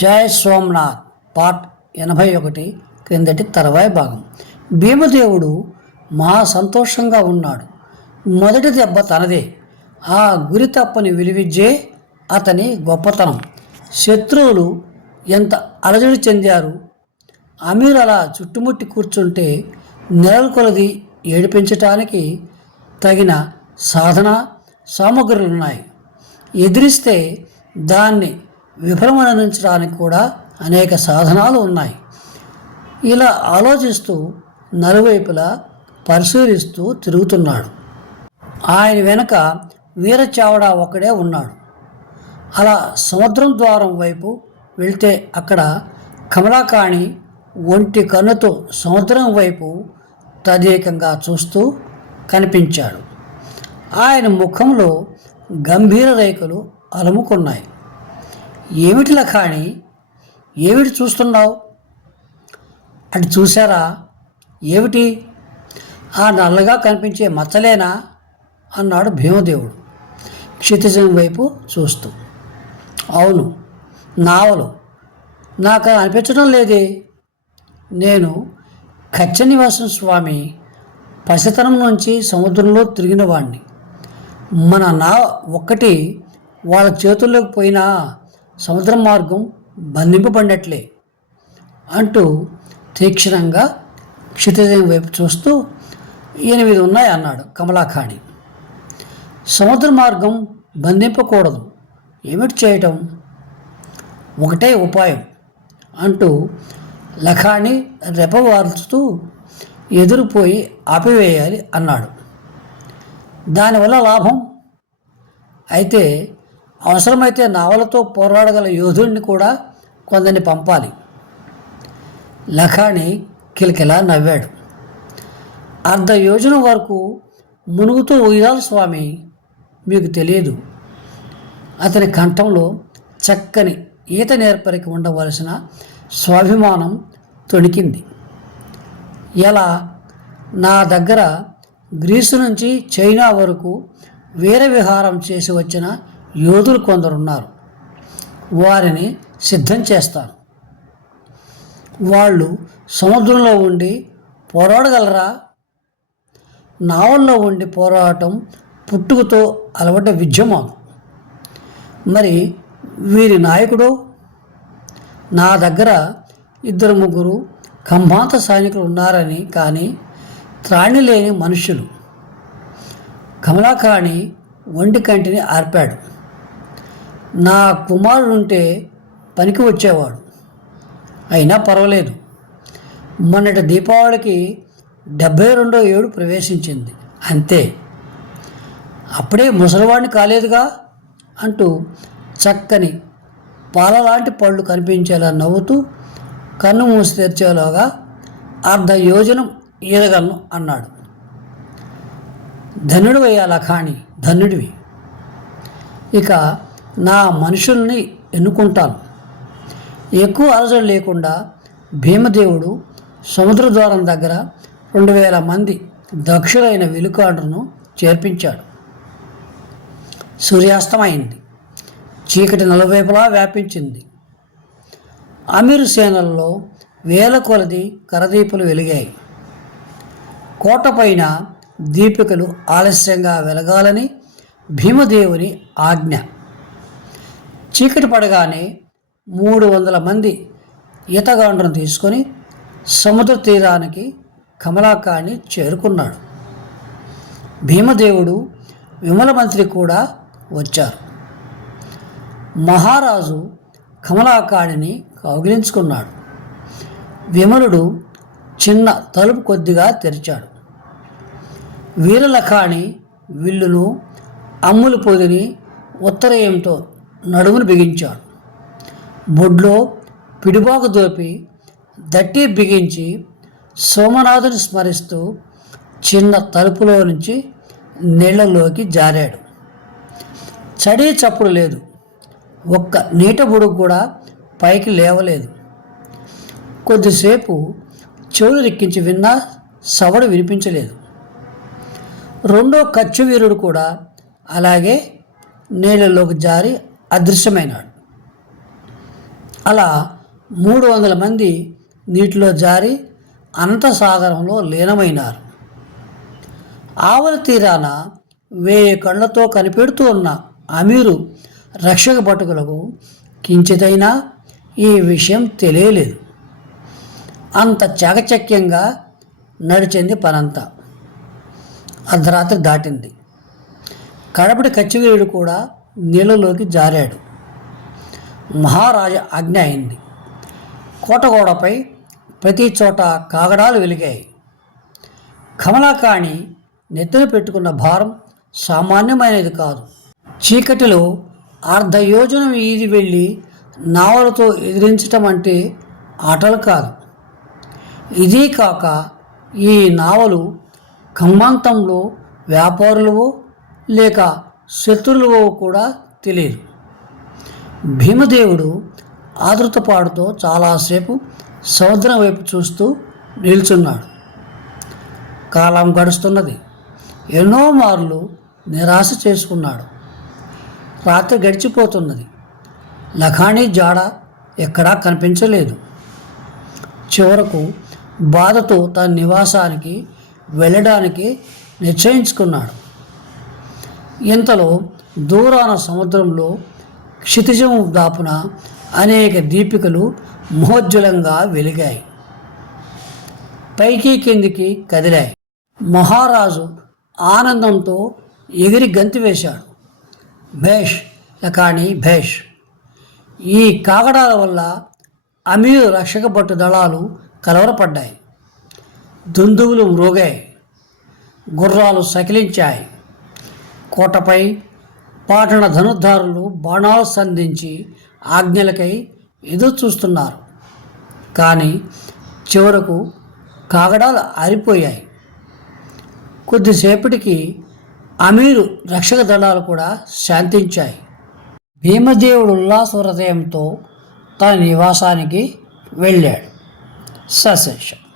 జయ Somnath part ఎనభై ఒకటి క్రిందటి తర్వాయి భాగం. భీమదేవుడు మహా సంతోషంగా ఉన్నాడు. మొదటి దెబ్బ తనదే. ఆ గురి తప్పని విలువిద్యే అతని గొప్పతనం. శత్రువులు ఎంత అలజడి చెందారు? అమీర్ అలా చుట్టుముట్టి కూర్చుంటే నెలల కొలది ఏడిపించటానికి తగిన సాధన సామగ్రులు ఉన్నాయి ఎదిరిస్తే దాన్ని విఫలమనించడానికి కూడా అనేక సాధనాలు ఉన్నాయి. ఇలా ఆలోచిస్తూ నలువైపులా పరిశీలిస్తూ తిరుగుతున్నాడు. ఆయన వెనుక వీర చావడా ఒక్కడే ఉన్నాడు. అలా సముద్రం ద్వారం వైపు వెళ్తే అక్కడ కమలాకాణి ఒంటి కన్నుతో సముద్రం వైపు తదేకంగా చూస్తూ కనిపించాడు. ఆయన ముఖంలో గంభీర రేఖలు అలుముకున్నాయి. ఏమిటి లఖాణి? ఏమిటి చూస్తున్నావు? అటు చూసారా ఏమిటి? ఆ నల్లగా కనిపించే మచ్చలేనా? అన్నాడు భీమదేవుడు. క్షితిజం వైపు చూస్తూ. అవును నావలు. నాకు అనిపించడం లేదే. నేను కచ్చనివాసం స్వామి పసితనం నుంచి సముద్రంలో తిరిగిన వాణ్ణి మన నా ఒక్కటి వాళ్ళ చేతుల్లోకి పోయినా సముద్ర మార్గం బంధింపబడినట్లే అంటూ తీక్షణంగా క్షితిజం వైపు చూస్తూ ఎనిమిది ఉన్నాయి అన్నాడు కమలాఖాణి. సముద్ర మార్గం బంధింపకూడదు. ఏమిటి చేయటం? ఒకటే ఉపాయం అంటూ లఖాణి రెపవార్చుతూ ఎదురుపోయి ఆపివేయాలి అన్నాడు. దానివల్ల లాభం? అయితే అవసరమైతే నావలతో పోరాడగల యోధుడిని కూడా కొందరిని పంపాలి. లఖాణి కిలకిలా నవ్వాడు. అర్ధ యోజన వరకు మునుగుతూ ఉయ్యాలి స్వామి మీకు తెలియదు. అతని కంఠంలో చక్కని ఈత నేర్పరికి ఉండవలసిన స్వాభిమానం తొణికింది. ఎలా? నా దగ్గర గ్రీసు నుంచి చైనా వరకు వీర విహారం చేసి వచ్చిన యోధులు కొందరున్నారు వారిని సిద్ధం చేస్తాను. వాళ్ళు సముద్రంలో ఉండి పోరాడగలరా? నావల్లో ఉండి పోరాటం పుట్టుకతో అలవట విద్యమాను మరి వీరి నాయకుడు? నా దగ్గర ఇద్దరు ముగ్గురు కంభాంత సైనికులు ఉన్నారని కానీ త్రాణి లేని మనుషులు. కమలాకాణి ఒంటి కంటిని ఆర్పాడు. నా కుమారుడుంటే పనికి వచ్చేవాడు. అయినా పర్వాలేదు. మొన్నటి దీపావళికి డెబ్భై రెండో ఏడు ప్రవేశించింది. అంతే. అప్పుడే ముసలివాడిని కాలేదుగా? అంటూ చక్కని పాలలాంటి పళ్ళు కనిపించేలా నవ్వుతూ కన్ను మూసి తెరిచేలోగా అర్ధ యోజనం ఈదగలను అన్నాడు. ధనుడు అయ్యా లఖాణి ధన్యుడివి ఇక నా మనుషుల్ని ఎన్నుకుంటాను. ఎక్కువ అలజడి లేకుండా భీమదేవుడు సముద్ర ద్వారం దగ్గర రెండు వేల మంది దక్షులైన విలుకాండ్రును చేర్పించాడు. సూర్యాస్తమైంది చీకటి నలువైపులా వ్యాపించింది. అమీరు సేనల్లో వేల కొలది కరదీపులు వెలిగాయి. కోటపైన దీపికలు ఆలస్యంగా వెలగాలని భీమదేవుని ఆజ్ఞ. చీకటి పడగానే మూడు వందల మంది ఈతగాండ్రం తీసుకొని సముద్ర తీరానికి కమలాకాన్ని చేరుకున్నాడు. భీమదేవుడు విమల మంత్రి కూడా వచ్చారు. మహారాజు కమలాకాణిని కౌగిలించుకున్నాడు. విమలుడు చిన్న తలుపు కొద్దిగా తెరిచాడు. వీరలఖాణి విల్లును అమ్ములు పొదిని ఉత్తరయంతో నడుమును బిగించాడు. బొడ్లో పిడిబాకు దోపి దట్టి బిగించి సోమనాథుని స్మరిస్తూ చిన్న తలుపులో నుంచి నీళ్ళలోకి జారాడు. చడి చప్పుడు లేదు. ఒక్క నీట బుడుగు కూడా పైకి లేవలేదు. కొద్దిసేపు చెవులు రిక్కించి విన్నా సవడు వినిపించలేదు. రెండో కచ్చు వీరుడు కూడా అలాగే నీళ్ళలోకి జారి అదృశ్యమైనాడు అలా మూడు వందల మంది నీటిలో జారి అనంతసాగరంలో లీనమైనారు. ఆవల తీరాన వేయి కళ్ళతో కనిపెడుతూ ఉన్న అమీరు రక్షక భటుకులకు కించితైనా ఈ విషయం తెలియలేదు. అంత చాకచక్యంగా నడిచింది పనంతా. అర్ధరాత్రి దాటింది. కడపటి కచ్చివీరుడు కూడా నీళ్ళలోకి జారాడు. మహారాజ ఆజ్ఞ అయింది. కోటగోడపై ప్రతి చోట కాగడాలు వెలిగాయి. కమలాకాణి నెత్తిన పెట్టుకున్న భారం సామాన్యమైనది కాదు. చీకటిలో అర్ధయోజనం ఈది వెళ్ళి నావలతో ఎదిరించటం అంటే ఆటలు కాదు. ఇదీ కాక ఈ నావలు ఖమ్మాంతంలో వ్యాపారులవో లేక శత్రులవో కూడా తెలియదు. భీమదేవుడు ఆదృతపాడుతో చాలాసేపు సముద్రం వైపు చూస్తూ నిల్చున్నాడు. కాలం గడుస్తున్నది. ఎన్నో మార్లు నిరాశ చేసుకున్నాడు. రాత్రి గడిచిపోతున్నది. లఖాణీ జాడ ఎక్కడా కనిపించలేదు. చివరకు బాధతో తన నివాసానికి వెళ్ళడానికి నిశ్చయించుకున్నాడు. ఇంతలో దూరాన సముద్రంలో క్షితిజం దాపున అనేక దీపికలు మహోజ్వలంగా వెలిగాయి. పైకి కిందికి కదిలాయి. మహారాజు ఆనందంతో ఎగిరి గంతివేశాడు భేష్ లకాణి భేష్. ఈ కాగడాల వల్ల అమీరు రక్షక భట్టు దళాలు కలవరపడ్డాయి. దుందువులు మ్రోగాయి. గుర్రాలు సకిలించాయి. కోటపై పాటణ ధనుర్ధారులు బాణాలు సంధించి ఆజ్ఞలకై ఎదురు చూస్తున్నారు కానీ చివరకు కాగడాలు ఆరిపోయాయి. కొద్దిసేపటికి అమీరు రక్షక దళాలు కూడా శాంతించాయి. భీమదేవుడు ఉల్లాస హృదయంతో తన నివాసానికి వెళ్ళాడు. సశేషం.